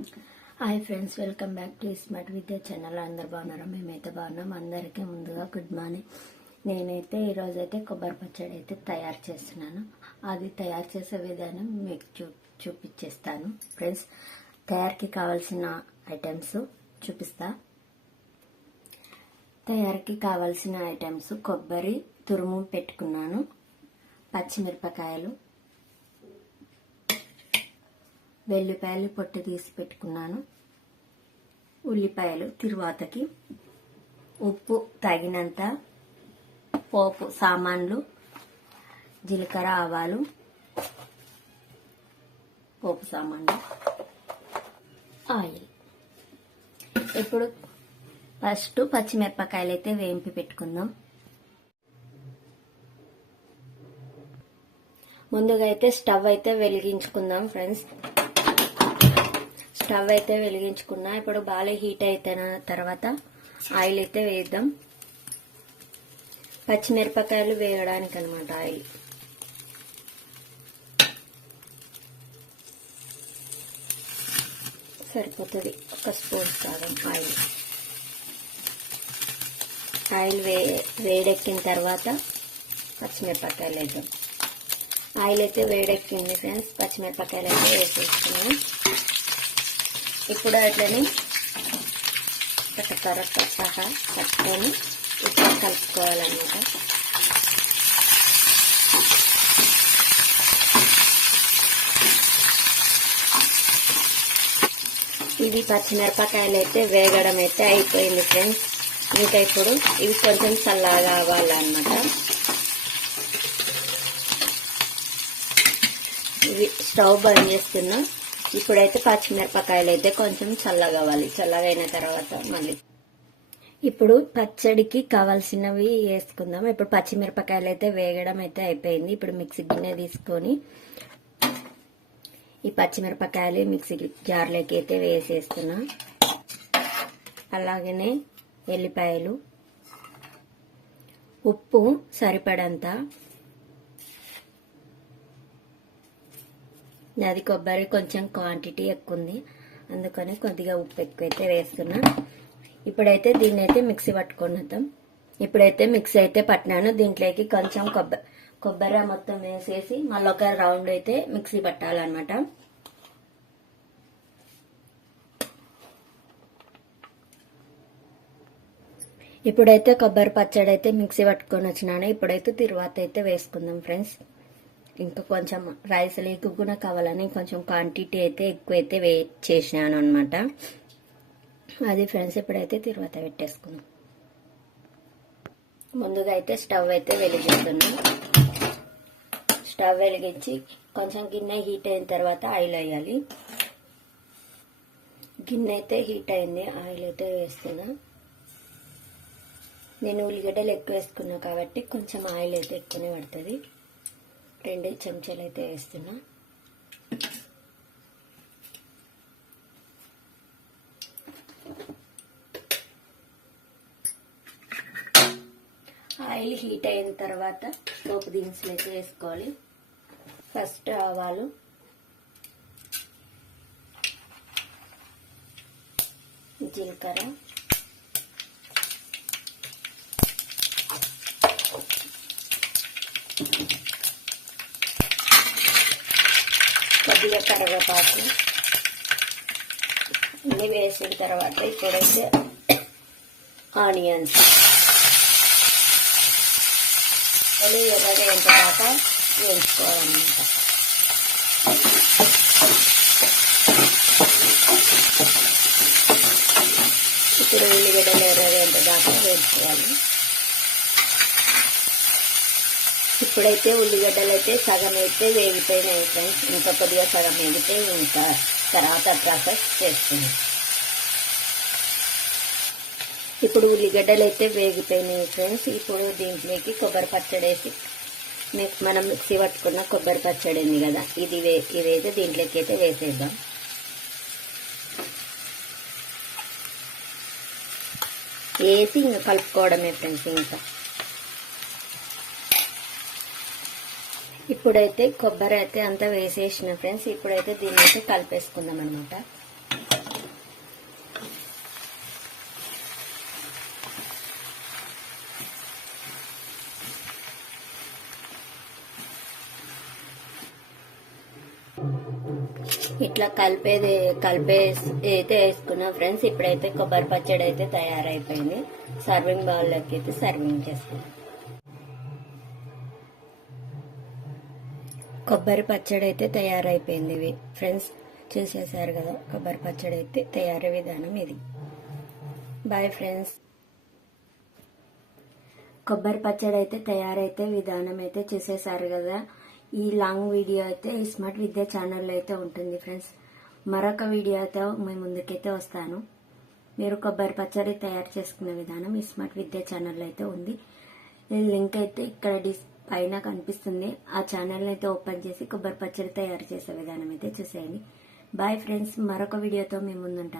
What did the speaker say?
Hi friends, welcome back to smart విద్యా channel. అందరు బాగున్నారా? మేమైతే బాగున్నాం. అందరికీ ముందుగా గుడ్ మార్నింగ్. నేనైతే ఈరోజైతే కొబ్బరి పచ్చడి అయితే తయారు చేస్తున్నాను. అది తయారు చేసే విధానం మీకు చూపించేస్తాను ఫ్రెండ్స్. తయారీకి కావాల్సిన ఐటమ్స్ చూపిస్తా. తయారీకి కావాల్సిన ఐటమ్స్: కొబ్బరి తురుము పెట్టుకున్నాను, పచ్చిమిరపకాయలు, వెల్లిపాయలు పొట్టు తీసి పెట్టుకున్నాను, ఉల్లిపాయలు తిరువాతకి, ఉప్పు తగినంత, పోపు సామాన్లు, జీలకర్ర, ఆవాలు, పోపు సామాన్లు, ఆయిల్. ఇప్పుడు ఫస్ట్ పచ్చిమిరపకాయలు అయితే వేయింపి పెట్టుకుందాం. ముందుగా అయితే స్టవ్ అయితే వెలిగించుకుందాం ఫ్రెండ్స్. స్టవ్ అయితే వెలిగించుకున్నా. ఇప్పుడు బాగా హీట్ అయిన తర్వాత ఆయిల్ అయితే వేద్దాం. పచ్చిమిరపకాయలు వేయడానికి అనమాట ఆయిల్. సరిపోతుంది, ఒక స్పూన్ కారం ఆయిల్. ఆయిల్ వేడెక్కిన తర్వాత పచ్చిమిరపకాయలు వేద్దాం. ఆయిల్ అయితే వేడెక్కింది ఫ్రెండ్స్. పచ్చిమిరపకాయలు అయితే వేసేసుకున్నాం. ఇప్పుడు అట్లని కరకరతో సహా కట్టుకొని ఇట్లా కలుపుకోవాలన్నమాట. ఇవి పచ్చిమిరపకాయలు అయితే వేగడం అయితే అయిపోయింది ఫ్రెండ్స్. ఇంకా ఇప్పుడు ఇవి కొంచెం చల్లగా అవ్వాలన్నమాట. ఇవి స్టవ్ బంద్ చేస్తున్నా. ఇప్పుడైతే పచ్చిమిరపకాయలు అయితే కొంచెం చల్లగా అవ్వాలి. చల్లగా అయిన తర్వాత మళ్ళీ ఇప్పుడు పచ్చడికి కావాల్సినవి వేసుకుందాం. ఇప్పుడు పచ్చిమిరపకాయలు అయితే వేగడం అయితే అయిపోయింది. ఇప్పుడు మిక్సీ గిన్నె తీసుకొని ఈ పచ్చిమిరపకాయలు మిక్సీ జార్లోకి అయితే వేసేస్తున్నా. అలాగనే ఎల్లిపాయలు, ఉప్పు సరిపడంత, అది కొబ్బరి కొంచెం క్వాంటిటీ ఎక్కువ ఉంది, అందుకని కొద్దిగా ఉప్పు ఎక్కువైతే వేస్తున్నా. ఇప్పుడైతే దీన్ని అయితే మిక్సీ పట్టుకుందాం. ఇప్పుడైతే మిక్సీ అయితే పట్టినాను. దీంట్లోకి కొంచెం కొబ్బరి మొత్తం వేసేసి మళ్ళీ ఒక రౌండ్ అయితే మిక్సీ పట్టాలన్నమాట. ఇప్పుడైతే కొబ్బరి పచ్చడి అయితే మిక్సీ పట్టుకొని వచ్చినాను. ఇప్పుడైతే తిరువాత అయితే వేసుకుందాం ఫ్రెండ్స్. ఇంకా కొంచెం రైస్ లేకు కూడా కావాలని కొంచెం క్వాంటిటీ అయితే ఎక్కువైతే చేసినాను అనమాట. అది ఫ్రెండ్స్. ఇప్పుడైతే తిరువాత పెట్టేసుకుందాం. ముందుగా అయితే స్టవ్ అయితే వెలిగిస్తున్నాం. స్టవ్ వెలిగించి కొంచెం గిన్నె హీట్ అయిన తర్వాత ఆయిల్ వేయాలి. గిన్నె అయితే హీట్ అయింది. ఆయిల్ అయితే వేస్తున్నా. నేను ఉల్లిగడ్డలు ఎక్కువ వేసుకున్నా కాబట్టి కొంచెం ఆయిల్ అయితే ఎక్కువనే పడుతుంది. 2 చెంచాలు అయితే వేస్తున్నా. ఆయిల్ హీట్ అయిన తర్వాత పోపు దినుసులు అయితే వేసుకోవాలి. ఫస్ట్ ఆవాలు, జీలకర్ర, కొద్దిగా కరివేపాకు ఇవి వేసిన తర్వాత ఇప్పుడైతే ఆనియన్స్ ఎర్రగా ఎంత దాకా వేయించుకోవాలన్నమాట. ఇప్పుడు ఉల్లిగడ్డలు ఎర్రగా ఎంత దాకా వేయించుకోవాలి. ఇప్పుడైతే ఉల్లిగడ్డలు అయితే సగం అయితే వేగిపోయినాయి ఫ్రెండ్స్. ఇంకా కొద్దిగా సగం వేగితే ఇంకా తర్వాత ప్రాసెస్ చేస్తుంది. ఇప్పుడు ఉల్లిగడ్డలు అయితే వేగిపోయినాయి ఫ్రెండ్స్. ఇప్పుడు దీంట్లోకి కొబ్బరి పచ్చడి వేసి మనం మిక్సీ పట్టుకున్న కొబ్బరి పచ్చడి ఉంది కదా, ఇవైతే దీంట్లోకి అయితే వేసేద్దాం. వేసి ఇంకా కలుపుకోవడమే ఫ్రెండ్స్. ఇంకా ఇప్పుడైతే కొబ్బరి అయితే అంతా వేసేసిన ఫ్రెండ్స్. ఇప్పుడైతే దీన్ని అయితే కలిపేసుకుందాం అనమాట. ఇట్లా కలిపేసి అయితే వేసుకున్నా ఫ్రెండ్స్. ఇప్పుడైతే కొబ్బరి పచ్చడి అయితే తయారైపోయింది. సర్వింగ్ బౌల్లోకి అయితే సర్వింగ్ చేసుకున్నాం. కొబ్బరి పచ్చడి అయితే తయారైపోయింది ఫ్రెండ్స్. చూసేసారు కదా, కొబ్బరి పచ్చడి అయితే తయారీ విధానం ఇది. Bye friends. కొబ్బరి పచ్చడి అయితే తయారైతే విధానం అయితే చూసేసారు కదా. ఈ లాంగ్ వీడియో అయితే ఈ స్మార్ట్ విద్య ఛానల్లో అయితే ఉంటుంది ఫ్రెండ్స్. మరొక వీడియోతో మీ ముందుకైతే వస్తాను. మీరు కొబ్బరి పచ్చడి తయారు చేసుకునే విధానం ఈ స్మార్ట్ విద్య ఛానల్లో అయితే ఉంది. లింక్ అయితే ఇక్కడ పైన కనిపిస్తుంది. ఆ ఛానల్ అయితే ఓపెన్ చేసి కొబ్బరి పచ్చడి తయారు చేసే విధానం అయితే చూసేయండి. Bye friends. మరొక వీడియోతో మీ ముందుంటాను.